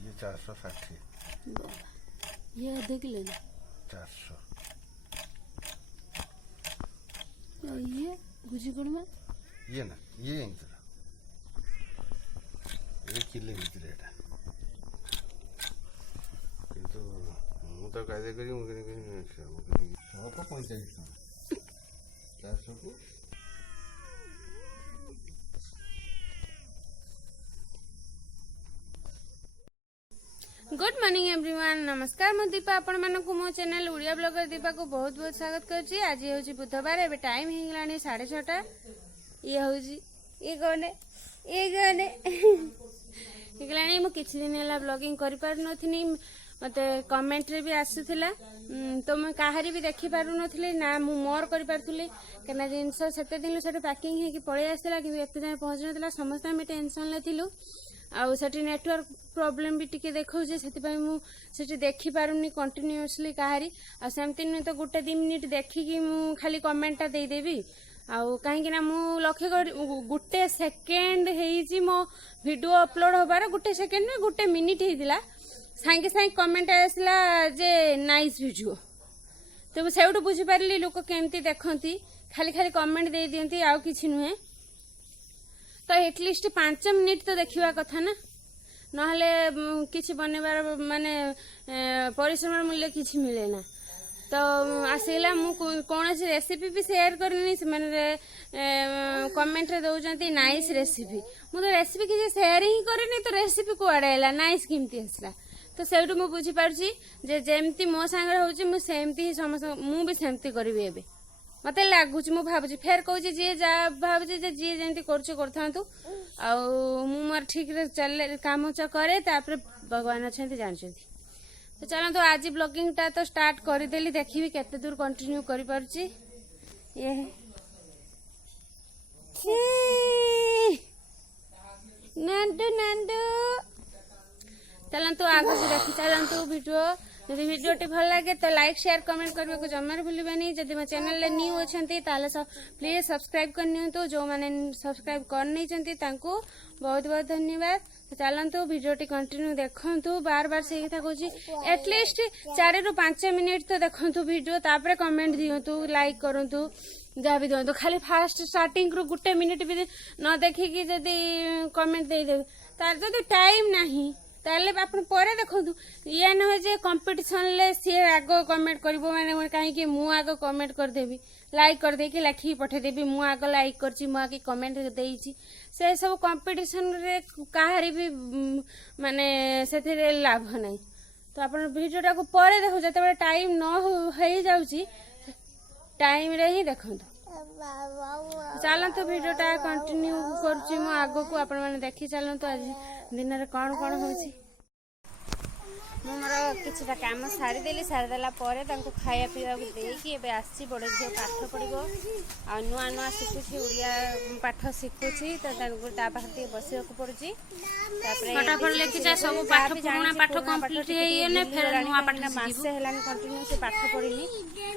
ये 460 ये आधे किलो ना 400 ये गुजी कोड़मा ये ना ये इंतरा ये किले भीतर एटा किंतु मु तो कायदे करी मु करी 145 टका 400 को गुड मॉर्निंग एवरीवन नमस्कार मु दीपा आपण मानकु मो चैनल उड़िया ब्लॉगर दीपा को बहुत बहुत स्वागत करछि। आज होछि बुधवार एबे टाइम हे गलानी 6:30 ये होछि ये गने हे गलानी मु किछि दिन हला ब्लॉगिंग करि पार नथिनी मते कमेंट रे भी आसीथिला तो मैं काहारी भी देखि पारु नथिले ना मु मोर करि पारथुली केना जिंस सेते दिन सेटे पैकिंग हे कि पळे आस्थिला कि एते जाय पहुंच नथिला समस्त हम टेंशन ले थिलु आउ सेठी नेटवर्क प्रॉब्लम भी टिके देखौ जे सेति पय मु सेठी देखि पारुनी कंटीन्यूअसली काहारी आ सेमति न तो गुटे 2 मिनिट देखि कि मु खाली कमेंटटा देई देबी आउ काहे कि ना मु लक्ष्य कर गुटे सेकंड हेई जी मो वीडियो अपलोड होबार गुटे सेकंड में गुटे मिनिट हेदिला सांगे सांगे कमेंट आसला जे नाइस वीडियो तो मु सेउटु बुझी पारली लोक केमती देखंती खाली खाली कमेंट देई दियंती आउ किछि नुहे तो एटलिस्ट 5 मिनिट तो देखा कथा ना नहले किसी बनवार माने परिश्रम मूल्य किसी मिले ना तो आसला मु कौन रेसिपी भी शेयर करनी से कमेंट रे दौरान नाइस रेसिपी मु तो रेसिपी किसी शेयर ही करनी तो रेसिपी कुआड़े है नाइस केमती आसला तो सेठू मु बुझी पारछि जे जेमती मो सांगे होछि मु सेमती ही समस्त मु भी सेमती करबी एबे मते लागुच मु भाबुची फेर कहू जे जा भाबुची जे जी जेंती करछु करथांतु आ मु मोर ठीक रे चले काम च करे तापर भगवान अछंती जानछंती तो चलो तो आज ब्लॉगिंग टा तो स्टार्ट कर देली देखिबी केते दूर कंटिन्यू करि परछि ये नंदू चलन तो आगे से देखि चलन तो वीडियो यदि वीडियो टी भल लगे तो लाइक शेयर कमेंट करने को जमार भूलिबानी जदि मो चैनल न्यू अछंती ताले प्लीज सब्सक्राइब करनियंतु जो माने सब्सक्राइब कर नै छंती तांको बहुत बहुत धन्यवाद। तो चलंतु वीडियो टी कंटिन्यू देखंतु बार बार से कथा कहूची एटलीस्ट 4 ରୁ 5 मिनिट तो देखंतु वीडियो तापर कमेंट दियंतु लाइक करंतु जा भी दियंतु खाली फास्ट स्टार्टिंग रो गुटे मिनिट भी न देखि कि जदि कमेंट दे दे तार जदि टाइम नाही ताले आपण परे देखंतु ये न हो जे कंपटीशन ले सी आगो कमेंट करबो माने काहे कि मु आगो कमेंट कर देबी लाइक कर दे कि लाखी पठे देबी मु आगो लाइक करची मु आगे कमेंट देईची से सब कंपटीशन रे काहारी भी माने सेथिरे लाभ नै तो आपण वीडियोटा को परे देखो जते टाइम न होई जाउची टाइम रे ही देखंतु चलतु वीडियोटा कंटिन्यू करुची मु आगो को आपण माने देखि चलतु आज दिन रे कौन कौन होची मु मोर किछटा काम सारी देली सारी देला परे तांको खाया पीवा को देकी एबे आसी बड़ झियो पाठ पढिबो आ नुआ नुआ सिखुची उड़िया पाठ सिखुची तो तांको ता पाखते बसियो को पड़ुची तापरे फटाफट लेखि जा सब पाठ पुराना पाठ कंप्लीट हेई ने फेर नुआ पाठ मासे हेलानी कंटिन्यू से पाठ पढिनी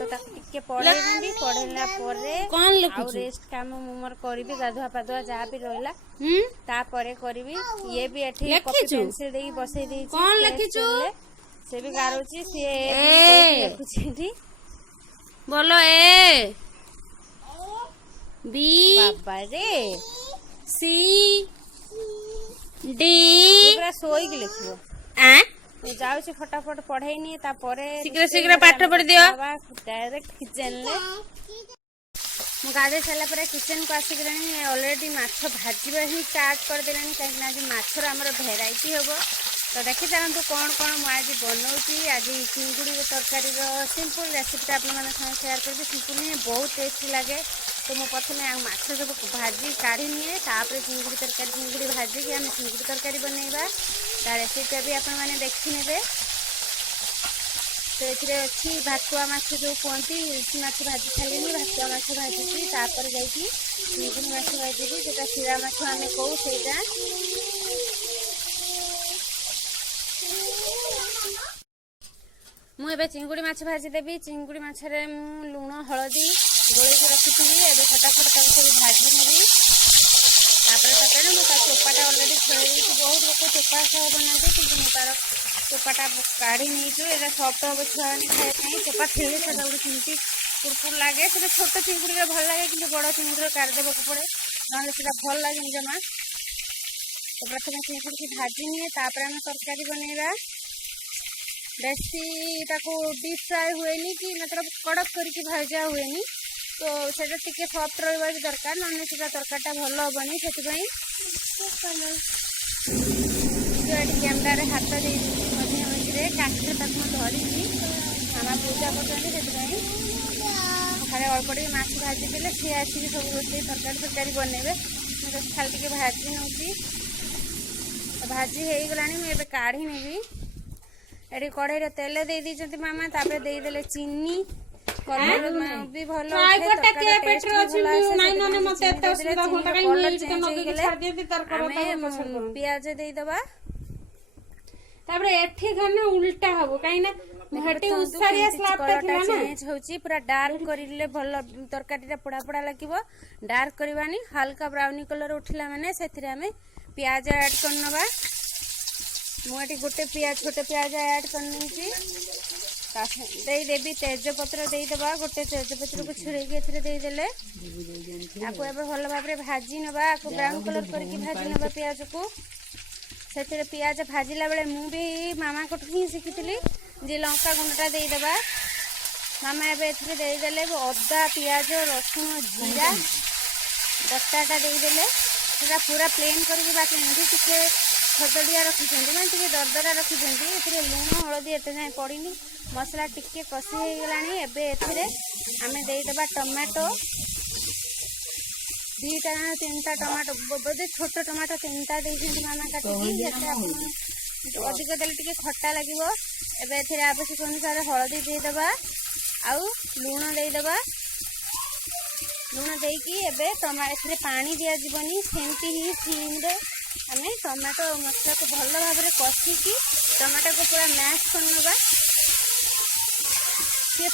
तो ताको टिके पढेनी पढेला परे कोन लिखुची आ रेस्ट काम मु मोर करबी गाधुआ पाधुआ जा भी रहला ता परे करबी ये भी एठी कॉपी पेंसिल देई बसई देई कोन लिखिचू से भी गारोची से लिखुची बोलो ए बी बाबा रे सी डी पूरा सोई के लिखियो ए जाउची फटाफट पढ़ाई नहीं ता परे शीघ्र शीघ्र पाठ पढ़ दियो डायरेक्ट किचन ले मु गाधे साला पर किचन को आसी गलानी ऑलरेडी माछ भाजीबा ही स्टार्ट कर देलानी काहे ना आज माछर हमर भेराइटी होबो तो देखि चलंतु कौन कौन मु आज बनौची आज चिंगुड़ी तरकारी रो सिंपल रेसिपी आप मन संग शेयर करबी सिंपल ही बहुत टेस्टी लागे तो मु प्रथमे माछ सब भाजी काढ़ी निए तापर चिंगुड़ी तरकारी चिंगुड़ी भाजी कि हम चिंगुड़ी तरकारी बनैबा ता रेसिपी भी आप माने देखि नेबे तो एथिरे अछि भातुआ माछ जो कोंती इसी माछ भाजी खाली नि भातुआ माछ भाजी तापर जाईकी चिंगुड़ी माछ भाजी जेटा शिरा माछ हमें कहू सेटा ମୁଁ ଏବେ ଚିଙ୍ଗୁଡ଼ି ମାଛ ଭାଜିଦେବି। ଚିଙ୍ଗୁଡ଼ି ମାଛରେ ମୁଁ ଲୁଣ ହଳଦୀ ଗୋଳେଇକି ରଖିଥିଲି। ଏବେ ଫଟାଫଟ ତାକୁ ସବୁ ଭାଜି ନେବି। ତାପରେ ତରକାରୀ ମୁଁ ତା ଚୋପାଟା ଅଲରେଡ଼ି ଛଡ଼େଇ ଦେଇଛି। ବହୁତ ଲୋକ ଚୋପା ସହ ବନାନ୍ତି, କିନ୍ତୁ ମୁଁ ତାର ଚୋପାଟା କାଢ଼ି ନେଇଛୁ। ଏଇଟା ସଫ୍ଟ ହେବ ଛୁଆମାନେ ଖାଇବା ପାଇଁ। ଚୋପା ଥିଲେ ସେଟା ଗୋଟେ ସେମିତି କୁରକୁର ଲାଗେ। ସେଟା ଛୋଟ ଚିଙ୍ଗୁଡ଼ିରେ ଭଲ ଲାଗେ, କିନ୍ତୁ ବଡ଼ ଚିଙ୍ଗୁଡ଼ିରେ କାଢ଼ିଦେବାକୁ ପଡ଼େ, ନହେଲେ ସେଟା ଭଲ ଲାଗେନି ଜମା। ତ ପ୍ରଥମେ ଚିଙ୍ଗୁଡ଼ିକି ଭାଜି ନିଏ, ତାପରେ ଆମେ ତରକାରୀ ବନେଇବା। ବେଶୀ ତାକୁ ଡିପ୍ ଫ୍ରାଏ ହୁଏନି କି ମାତ୍ର କଡ଼କ କରିକି ଭଜା ହୁଏନି, ତ ସେଟା ଟିକେ ସଫ୍ଟ ରହିବା ବି ଦରକାର, ନହେଲେ ସେଟା ତରକାରୀଟା ଭଲ ହେବନି। ସେଥିପାଇଁ ଏଠି କ୍ୟାମେରାରେ ହାତ ଦେଇଦେଇଛି ମଝିରେ ମଝିରେ, କାଠିରେ ତାକୁ ମୁଁ ଧରିଛି। ମାମା ପୂଜା କରୁଛନ୍ତି, ସେଥିପାଇଁ ଖାଲି ଅଳ୍ପ ଟିକେ ମାଛ ଭାଜି ଦେଲେ ସିଏ ଆସିକି ସବୁ ରୋଷେଇ ତରକାରୀ ବନେଇବେ। ମୁଁ ତ ଖାଲି ଟିକେ ଭାଜି ନେଉଛି। ଭାଜି ହେଇଗଲାଣି, ମୁଁ ଏବେ କାଢ଼ି ନେବି। ଏଠି କଢ଼େଇରେ ତେଲ ଦେଇ ଦେଇଛନ୍ତି ମାମା, ତାପରେ ଦେଇଦେଲେ ଚିନି। କଲର ବି ଭଲ ପିଆଜ ଦେଇଦବା। ତାପରେ ଏଠି ଗଲେ ଉଲ୍ଟା ହବ, କାହିଁକି ନା ଚେଞ୍ଜ ହଉଛି। ପୁରା ଡାର୍କ କରିଲେ ଭଲ ତରକାରୀଟା ପୋଡ଼ା ପୋଡ଼ା ଲାଗିବ। ଡାର୍କ କରିବାନି, ହାଲକା ବ୍ରାଉନି କଲର ଉଠିଲା ମାନେ ସେଥିରେ ଆମେ ପିଆଜ ଆଡ୍ କରିନେବା। ମୁଁ ଏଠି ଗୋଟେ ଛୋଟ ପିଆଜ ଆଡ୍ କରିନେଇଛି। ଦେଇଦେବି ତେଜପତ୍ର ଦେଇଦେବା। ଗୋଟେ ତେଜପତ୍ରକୁ ଛିଡ଼େଇକି ଏଥିରେ ଦେଇଦେଲେ ତାକୁ ଏବେ ଭଲ ଭାବରେ ଭାଜି ନେବା। ଆକୁ ବ୍ରାଉନ୍ କଲର କରିକି ଭାଜି ନେବା ପିଆଜକୁ। ସେଥିରେ ପିଆଜ ଭାଜିଲା ବେଳେ ମୁଁ ବି ମାମାଙ୍କଠୁ ହିଁ ଶିଖିଥିଲି ଯେ ଲଙ୍କା ଗୁଣ୍ଡଟା ଦେଇଦେବା। ମାମା ଏବେ ଏଥିରେ ଦେଇଦେଲେ ଅଦା ପିଆଜ ରସୁଣ ଜିରା ବଟାଟା ଦେଇଦେଲେ। ସେଟା ପୁରା ପ୍ଲେନ୍ କରିକି ବାଟିନାହାନ୍ତି, ଟିକେ ଖଦଡ଼ିଆ ରଖିଛନ୍ତି, ମାନେ ଟିକେ ଦରଦରା ରଖିଛନ୍ତି। ଏଥିରେ ଲୁଣ ହଳଦୀ ଏତେ ଯାଏଁ ପଡ଼ିନି। ମସଲା ଟିକେ କଷି ହେଇଗଲାଣି। ଏବେ ଏଥିରେ ଆମେ ଦେଇଦେବା ଟମାଟୋ। 2ଟା ନା 3ଟା ଟମାଟୋ, ବୋଧେ ଛୋଟ ଟମାଟୋ 3ଟା ଦେଇଛନ୍ତି ମାମା କାଟିକି। ଯେତେ ଆପଣ ଅଧିକ ଦେଲେ ଟିକେ ଖଟା ଲାଗିବ। ଏବେ ଏଥିରେ ଆବଶ୍ୟକ ଅନୁସାରେ ହଳଦୀ ଦେଇଦେବା, ଆଉ ଲୁଣ ଦେଇଦେବା। ଲୁଣ ଦେଇକି ଏବେ ଏଥିରେ ପାଣି ଦିଆଯିବନି, ସେମିତି ହିଁ ସିମ୍ରେ ଆମେ ଟମାଟୋ ମସଲାକୁ ଭଲ ଭାବରେ କଷିକି ଟମାଟୋକୁ ପୁରା ମ୍ୟାଶ୍ କରିନେବା। ସିଏ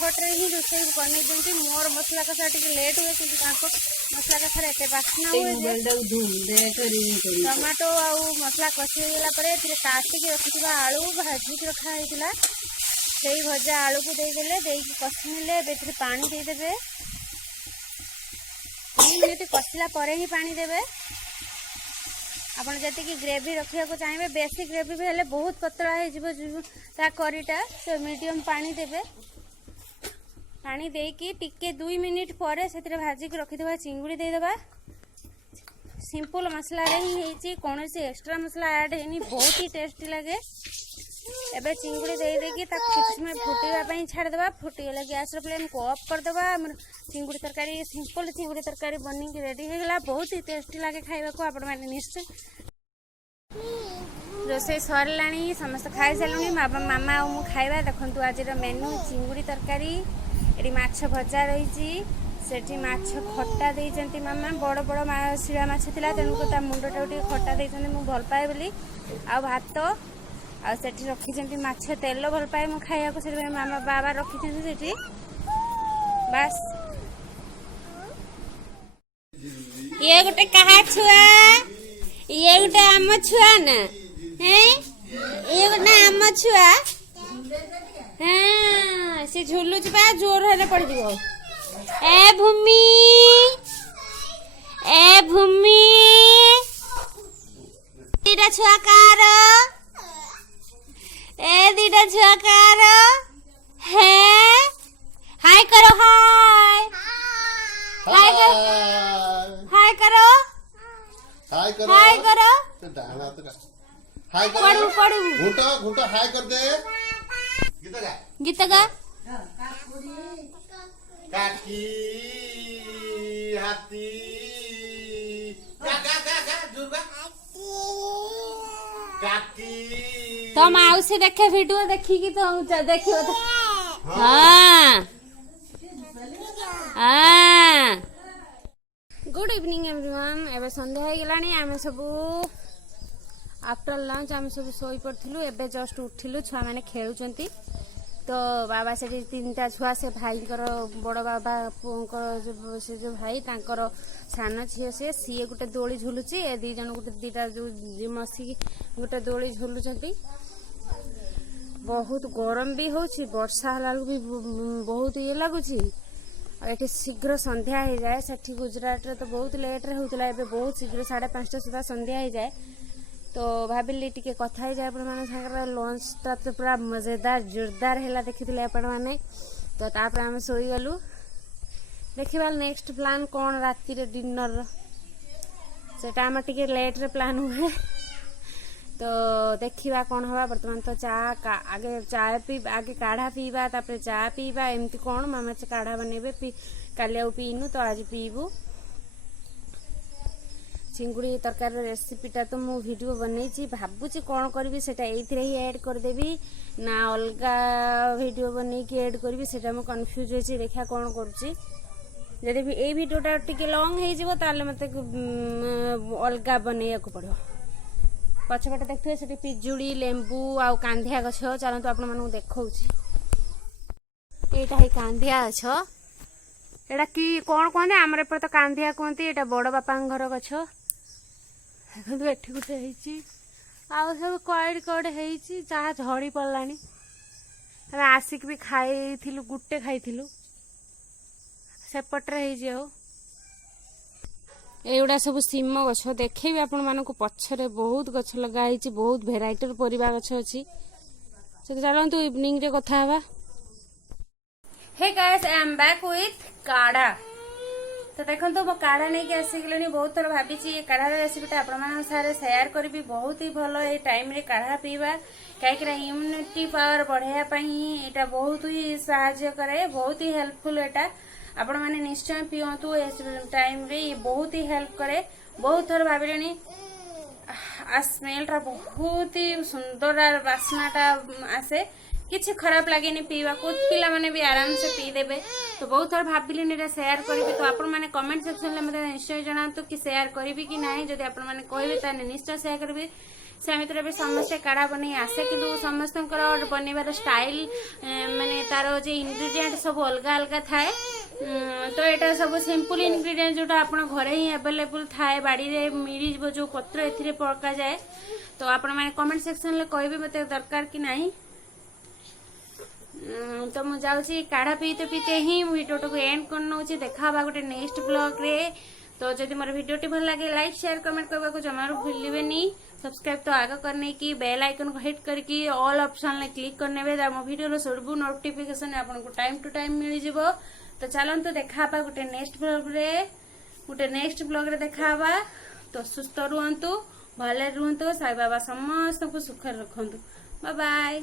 ଫଟରେ ହିଁ ରୋଷେଇ ବନେଇ ଦିଅନ୍ତି। ମୋର ମସଲା କଷା ଟିକେ ଲେଟ୍ ହୁଏ, କିନ୍ତୁ ତାଙ୍କ ମସଲା କଷାରେ ଏତେ ବାସ୍ନା ହୁଏ ଯେ। ଟମାଟୋ ଆଉ ମସଲା କଷି ହେଇଗଲା ପରେ ଏଥିରେ କାଟିକି ରଖିଥିବା ଆଳୁ ଭାଜିକି ରଖା ହେଇଥିଲା, ସେଇ ଭଜା ଆଳୁକୁ ଦେଇଦେଲେ। ଦେଇକି କଷି ନେଲେ। ଏବେ ଏଥିରେ ପାଣି ଦେଇଦେବେ। 2 ମିନିଟ୍ କଷିଲା ପରେ ହିଁ ପାଣି ଦେବେ। ଆପଣ ଯେତିକି ଗ୍ରେଭି ରଖିବାକୁ ଚାହିଁବେ, ବେଶୀ ଗ୍ରେଭି ବି ହେଲେ ବହୁତ ପତଳା ହେଇଯିବ ତା କରିଟା, ତ ମିଡ଼ିୟମ୍ ପାଣି ଦେବେ। ପାଣି ଦେଇକି ଟିକେ 2 ମିନିଟ୍ ପରେ ସେଥିରେ ଭାଜିକି ରଖିଥିବା ଚିଙ୍ଗୁଡ଼ି ଦେଇଦେବା। ସିମ୍ପଲ୍ ମସଲାରେ ହିଁ ହେଇଛି, କୌଣସି ଏକ୍ସଟ୍ରା ମସଲା ଆଡ଼୍ ହେଇନି, ବହୁତ ହି ଟେଷ୍ଟି ଲାଗେ। ଏବେ ଚିଙ୍ଗୁଡ଼ି ଦେଇଦେଇକି ତାକୁ କିଛି ସମୟ ଫୁଟିବା ପାଇଁ ଛାଡ଼ିଦେବା। ଫୁଟିଗଲେ ଗ୍ୟାସ୍ର ଫ୍ଲେମ୍କୁ ଅଫ୍ କରିଦେବା। ଆମର ଚିଙ୍ଗୁଡ଼ି ତରକାରୀ, ସିମ୍ପଲ୍ ଚିଙ୍ଗୁଡ଼ି ତରକାରୀ ବନିକି ରେଡ଼ି ହେଇଗଲା। ବହୁତ ହି ଟେଷ୍ଟି ଲାଗେ ଖାଇବାକୁ। ଆପଣମାନେ ନିଶ୍ଚୟ। ରୋଷେଇ ସରିଲାଣି, ସମସ୍ତେ ଖାଇସାରିଲୁଣି। ମାମା ଆଉ ମୁଁ ଖାଇବା। ଦେଖନ୍ତୁ ଆଜିର ମେନୁ ଚିଙ୍ଗୁଡ଼ି ତରକାରୀ। ଏଠି ମାଛ ଭଜା ରହିଛି, ସେଠି ମାଛ ଖଟା ଦେଇଛନ୍ତି ମାମା। ବଡ଼ ବଡ଼ ଶିଳା ମାଛ ଥିଲା, ତେଣୁକୁ ତା ମୁଣ୍ଡଟାକୁ ଟିକେ ଖଟା ଦେଇଛନ୍ତି, ମୁଁ ଭଲ ପାଏ ବୋଲି। ଆଉ ଭାତ, ଆଉ ସେଠି ରଖିଛନ୍ତି ମାଛ ତେଲ, ଭଲ ପାଏ ମୁଁ ଖାଇବାକୁ, ସେଥିପାଇଁ ମାମା ବାବା ରଖିଛନ୍ତି ସେଠି। ବାସ୍। ଇଏ ଗୋଟେ କାହା ଛୁଆ? ଇଏ ଗୋଟେ ଆମ ଛୁଆ ନା? ଇଏ ଗୋଟେ ଆମ ଛୁଆ। ହଁ, ସେ ଝୁଲୁଛି ବା, ଜୋର ହେଲେ ପଡ଼ିଯିବ। ଏ ଭୂମି, ଏ ଭୂମି। ଦିଟା ଛୁଆ କାର? ଏ ଦିଟା ଛୁଆ କାର? ହେ ହାय କର, ହାय ହାय କର, ହାय କର, हाय करो, हाय करो। हाय करो, पढ़ू पढ़ू घूंटो घूंटो, हाय कर दे। गीत गा। काकी हाथी गा गा गा गा जुर्गा काकी। तो माउसी देखे वीडियो देखिकी तो देखियो तो। हाँ हाँ। Good evening everyone. एबे संध्या हो गलानी। आमे सबू आफ्टर लंच आमे सब सोई पड़थिलु। एबे जस्ट उठिलु, छुआ माने खेलुचंती। तो बाबा से 3टा छुआ से भाई बड़ बाबा पुओं से जो भाई तांकर सान झील सी गोटे दोली झुलुची ए 2 जन गोटे 2टा जो मसी गोटे दोली झुलुचंती। बहुत गरम भी होची वर्षा हला भी बहुत ये लगुची। ये शीघ्र संध्या हो जाए सेठी गुजरात रे तो बहुत लेट रे होतला एबे बहुत शीघ्र 5:30 सुधा संध्या हो जाए। तो भाविली टिके कथा ही जाए आपण माने संगर लंचटा तो पूरा मजेदार जोरदार हैला देखिथिले आपण माने। तो तापर हम सोई गलु देखिबा नेक्स्ट प्लान कोन राती रे डिनर सेटा हम टिके लेट रे प्लान हुए। तो देखिबा कौन हवा वर्तमान तो आगे चाय पी आगे काढ़ा पीवा तापर चा पीवा एमती कौन मामा से काढ़ा बनेबे काली आउ पीनु तो आज पीबू। चिंगुड़ी तरकारी रेसिपीटा तो मु वीडियो बनैछि भाबुछि कौन करबी सेटा एइथिरे ही ऐड कर देबी ना अलगा वीडियो बनै कि ऐड करबी सेटा मु कंफ्यूज होछि। देखा कौन करूछि जदि भी ए वीडियोटा टिके लॉन्ग हे जिवो ताले मते अलगा बनैया को पड़ो। पछपटे देखिए से पिजुड़ी लेंबू आउ कांधिया गछ चलतु आपण मानू देखौछि। एटा ही कांधिया गछ एटा की कोन कहते आमर एपर तो कांधिया कहते एटा बड़ बापा घर गछ देखु एठी गुटे हेछि आउ सब कड़ हेछि जहाँ झड़ी पड़लानी हमें आसिक भी खाइथिलु गुटे खाइथिलु सेपटरे हेछि। आउ एगुड़ा सब सीम गछ देखेबी आपण मानक पछरे बहुत गछ लगाई बहुत भेराइटर परिबा गछ अछि। चलतु इवनिंग रे कथा हवा। Hey guys I am back with kadha. तो देखो मो काढ़ा नहीं के आसी गलनी बहुत थोड़ा भाभी ये काढ़ा रेसिपीटा आपण मान सारे शेयर करबी बहुत ही भलो ए टाइम रे काढ़ा पीवा काईकरा इम्यूनिटी पावर बढ़ाया पई एटा बहुत ही सहायता करे बहुत ही हेल्पफुल एटा आपण माने निश्चय पियंतु ए टाइम रे बहुत ही हेल्प करे। बहुत थोड़ा भाविलेनी स्मेलटा बहुत ही सुंदर बास्नाटा आसे किसी खराब लगे पीवा को पिला माने भी आराम से पी देबे। तो बहुत थोड़ा भाविलेनी एटा शेयर करिबी तो आपण माने कमेंट सेक्शन में मते निश्चय जणातु कि शेयर करिबी कि नाही जदि आपण माने कहबे ताने निश्चय शेयर करिबी। सेमिति भी समस्त काढ़ा बनै आसे कि समस्त बनइबार स्टाइल माने तार जे इंग्रेडिएंट सब अलग अलग थाए। तो यहाँ सब सिंपल इंग्रेडिएंट जोटा आपण घरे ही अवेलेबल थाए बाड़ी रे मिली जो पत्र एथिरे पका जाए। तो आपण माने कमेंट सेक्शन ले कहबे मते दरकार कि नाही। तो मु जाउची काढ़ा पीते पीते ही वीडियो को एंड कर नउची देखा बा गोटे नेक्स्ट ब्लॉग रे। तो जदि मोर वीडियो टी भल लगे लाइक शेयर कमेंट करबा को जमारू भूलिबेनी। सब्सक्राइब तो आगे करने की बेल आइकन को हिट करके ऑल ऑप्शन ले क्लिक करने बे मो वीडियो सब नोटिफिकेशन आपन को टाइम टू टाइम मिल जिवो। तो चलंतु देखा गोटे नेक्स्ट ब्लॉग रे देखा। तो सुस्थ रुहंतु भले रुहंतु साई बाबा समस्त को सुख रखंतु। Bye bye.